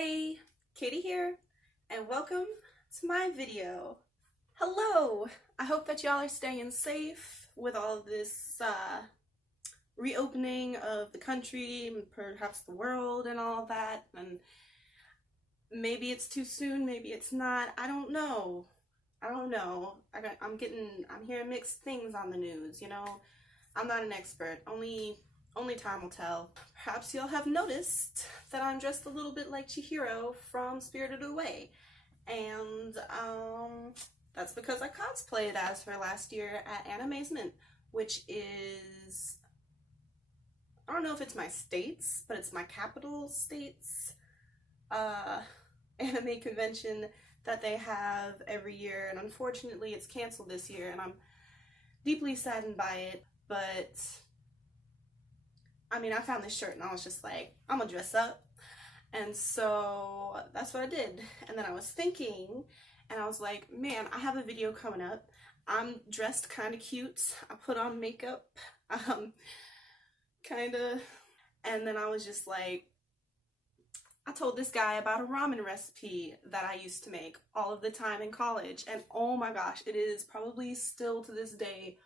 Hey, Katie here, and welcome to my video. Hello! I hope that y'all are staying safe with all of this reopening of the country and perhaps the world and all that. And maybe it's too soon, maybe it's not. I don't know. I'm hearing mixed things on the news, you know. I'm not an expert. Only time will tell. Perhaps you'll have noticed that I'm dressed a little bit like Chihiro from Spirited Away. And that's because I cosplayed as her last year at Animazement, which is, I don't know if it's my state's, but it's my capital state's anime convention that they have every year. And unfortunately it's canceled this year, and I'm deeply saddened by it. But I mean, I found this shirt and I was just like, I'm gonna dress up. And so that's what I did. And then I was thinking, and I was like, man, I have a video coming up. I'm dressed kind of cute. I put on makeup, kind of. And then I was just like, I told this guy about a ramen recipe that I used to make all of the time in college. And oh my gosh, it is probably still to this day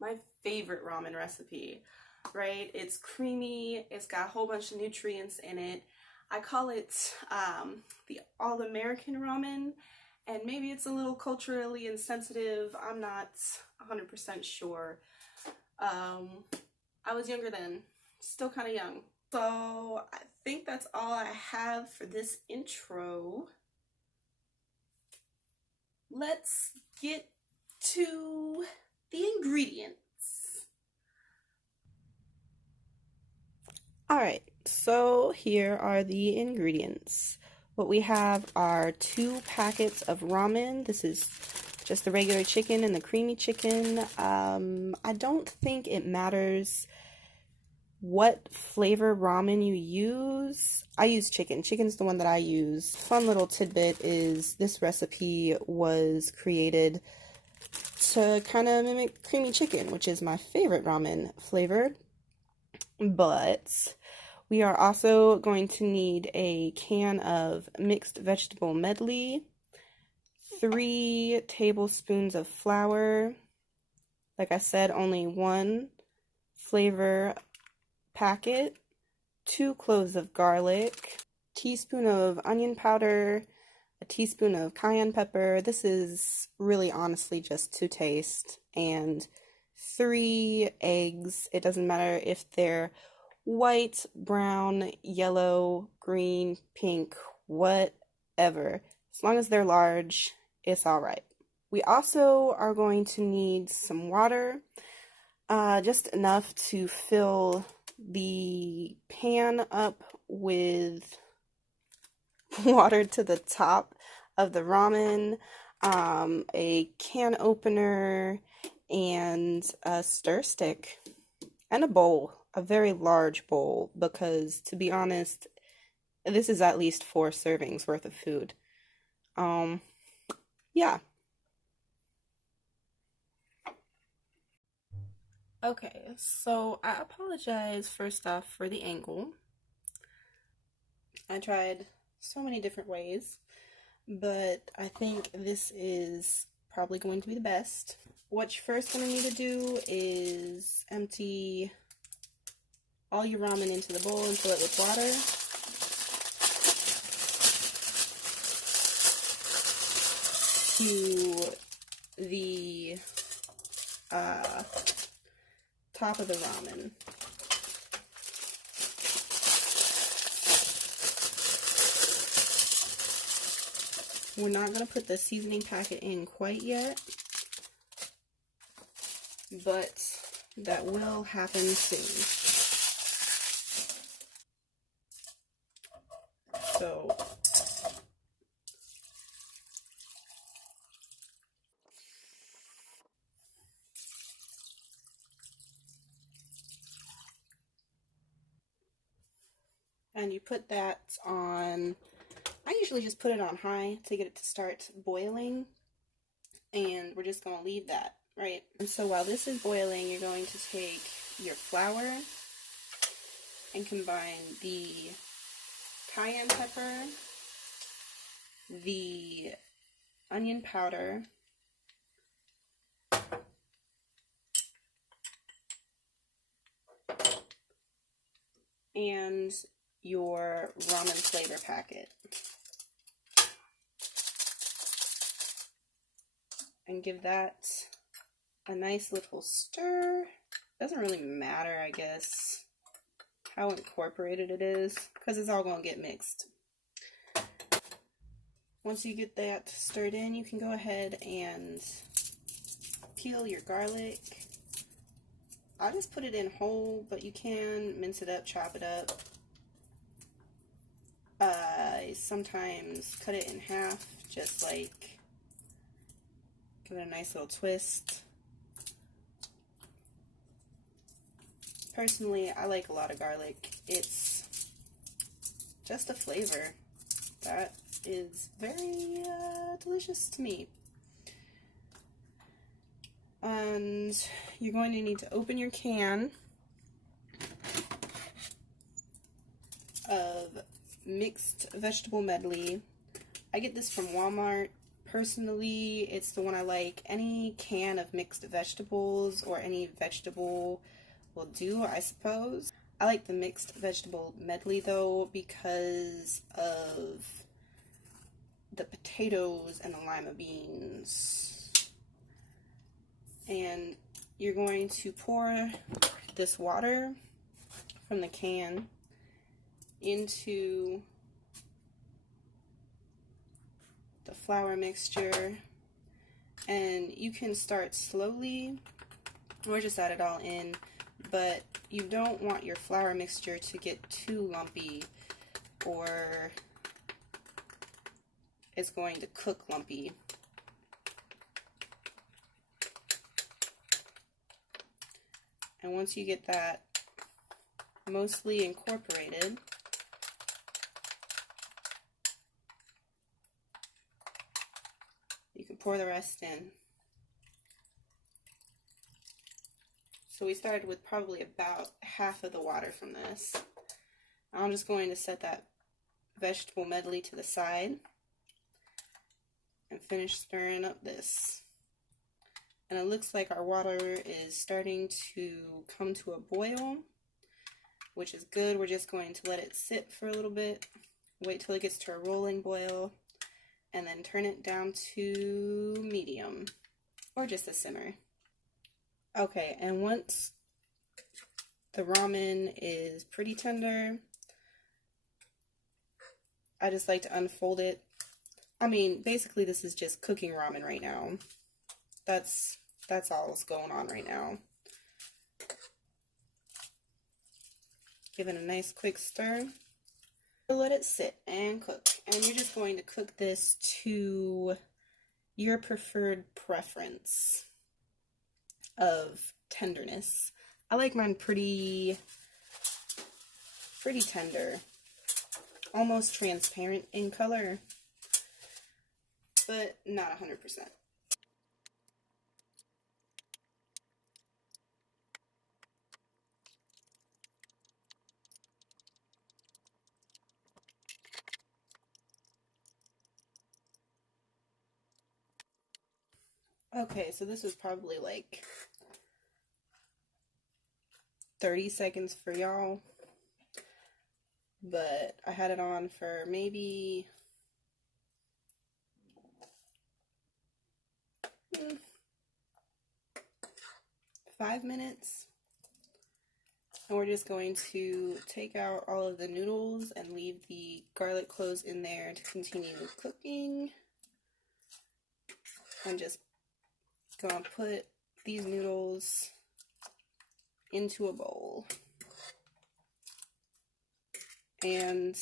my favorite ramen recipe. Right? It's creamy, it's got a whole bunch of nutrients in it. I call it the all-American ramen, and maybe it's a little culturally insensitive. I'm not 100% sure. I was younger then, still kind of young. So I think that's all I have for this intro. Let's get to the ingredients. Alright, so here are the ingredients. What we have are 2 packets of ramen. This is just the regular chicken and the creamy chicken. I don't think it matters what flavor ramen you use. I use chicken. Chicken's the one that I use. Fun little tidbit is this recipe was created to kind of mimic creamy chicken, which is my favorite ramen flavor. But we are also going to need a can of mixed vegetable medley, 3 tablespoons of flour, like I said, only 1 flavor packet, 2 cloves of garlic, teaspoon of onion powder, a teaspoon of cayenne pepper. This is really honestly just to taste, and 3 eggs. It doesn't matter if they're white, brown, yellow, green, pink, whatever. As long as they're large, it's alright. We also are going to need some water, just enough to fill the pan up with water to the top of the ramen, a can opener, and a stir stick, and a bowl. A very large bowl, because to be honest, this is at least 4 servings worth of food. Yeah. Okay, so I apologize first off for the angle. I tried so many different ways, but I think this is probably going to be the best. What you're first going to need to do is empty all your ramen into the bowl and fill it with water. To the top of the ramen. We're not going to put the seasoning packet in quite yet, but that will happen soon. So and you put that on, I usually just put it on high to get it to start boiling, and we're just going to leave that, right? And so while this is boiling, you're going to take your flour and combine the cayenne pepper the onion powder, and your ramen flavor packet. And give that a nice little stir. Doesn't really matter, I guess, how incorporated it is, because it's all going to get mixed. Once you get that stirred in, you can go ahead and peel your garlic. I just put it in whole, but you can mince it up, chop it up. I sometimes cut it in half, just like give it a nice little twist. Personally, I like a lot of garlic. It's just a flavor that is very delicious to me. And you're going to need to open your can of mixed vegetable medley. I get this from Walmart. Personally, it's the one I like. Any can of mixed vegetables or any vegetable will do, I suppose. I like the mixed vegetable medley though because of the potatoes and the lima beans. And you're going to pour this water from the can into the flour mixture, and you can start slowly or just add it all in, but you don't want your flour mixture to get too lumpy or it's going to cook lumpy. And once you get that mostly incorporated, you can pour the rest in. So we started with probably about half of the water from this. I'm just going to set that vegetable medley to the side and finish stirring up this. And it looks like our water is starting to come to a boil, which is good. We're just going to let it sit for a little bit, wait till it gets to a rolling boil, and then turn it down to medium or just a simmer. Okay, and once the ramen is pretty tender, I just like to unfold it. I mean, basically this is just cooking ramen right now. That's all that's going on right now. Give it a nice quick stir. Let it sit and cook. And you're just going to cook this to your preferred preference of tenderness. I like mine pretty tender, almost transparent in color, but not 100%. Okay, so this was probably like 30 seconds for y'all, but I had it on for maybe 5 minutes. And we're just going to take out all of the noodles and leave the garlic cloves in there to continue cooking. I'm just going to put these noodles into a bowl. And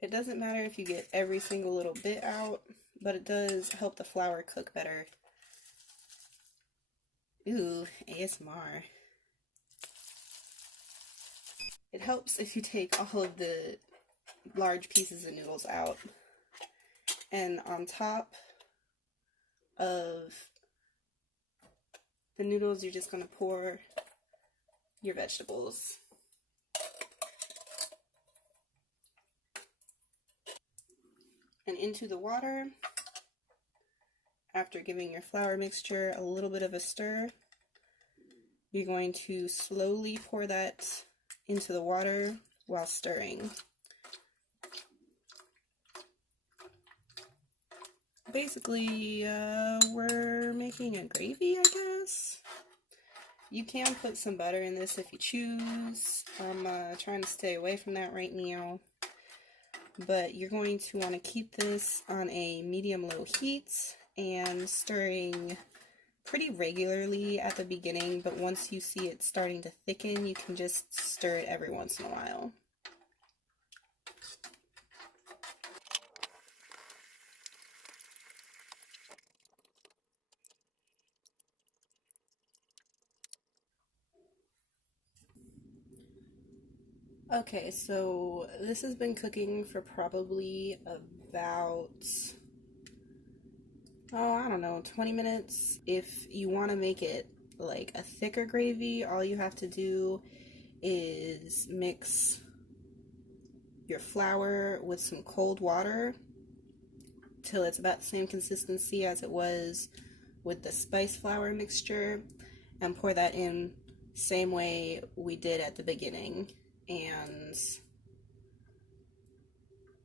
it doesn't matter if you get every single little bit out, but it does help the flour cook better. Ooh, ASMR. It helps if you take all of the large pieces of noodles out. And on top of the noodles, you're just going to pour your vegetables. and into the water. After giving your flour mixture a little bit of a stir, you're going to slowly pour that into the water while stirring. Basically, we're making a gravy, I guess. You can put some butter in this if you choose. I'm trying to stay away from that right now. But you're going to want to keep this on a medium-low heat and stirring pretty regularly at the beginning, but once you see it starting to thicken, you can just stir it every once in a while. Okay, so this has been cooking for probably about, I don't know, 20 minutes. If you want to make it like a thicker gravy, all you have to do is mix your flour with some cold water till it's about the same consistency as it was with the spice flour mixture, and pour that in same way we did at the beginning. And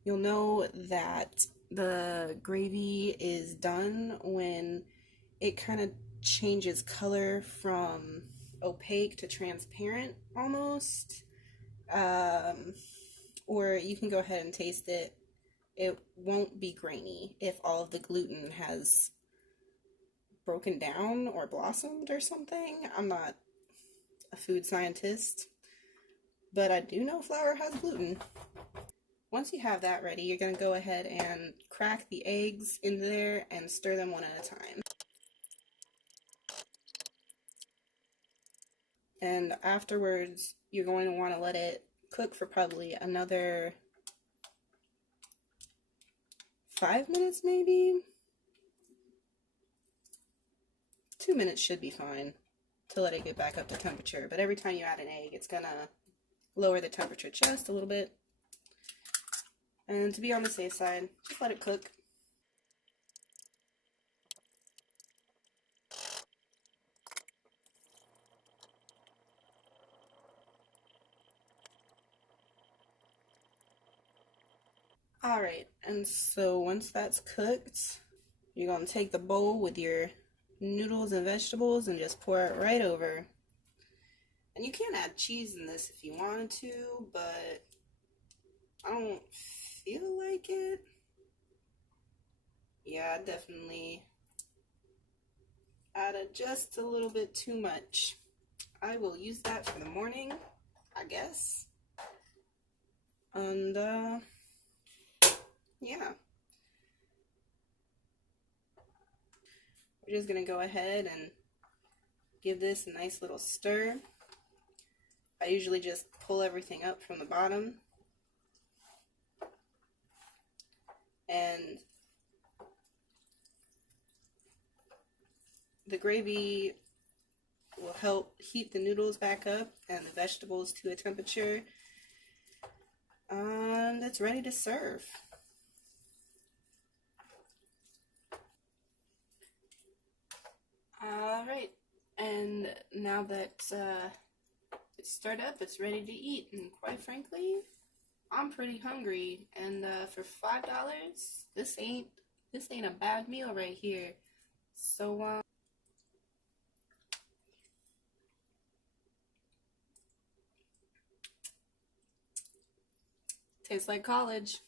you'll know that the gravy is done when it kind of changes color from opaque to transparent almost. Or you can go ahead and taste it. It won't be grainy if all of the gluten has broken down or blossomed or something. I'm not a food scientist, but I do know flour has gluten. Once you have that ready, you're going to go ahead and crack the eggs in there and stir them one at a time. And afterwards, you're going to want to let it cook for probably another 5 minutes maybe. 2 minutes should be fine to let it get back up to temperature. But every time you add an egg, it's going to lower the temperature just a little bit. And to be on the safe side, just let it cook. Alright, and so once that's cooked, you're going to take the bowl with your noodles and vegetables and just pour it right over. And you can add cheese in this if you wanted to, but I don't feel like it. Yeah, I definitely added just a little bit too much. I will use that for the morning, I guess. And yeah. We're just gonna go ahead and give this a nice little stir. I usually just pull everything up from the bottom. And the gravy will help heat the noodles back up and the vegetables to a temperature. And it's ready to serve. Alright, and now that it's stirred up, it's ready to eat. And quite frankly, I'm pretty hungry. And for $5, this ain't a bad meal right here. So tastes like college.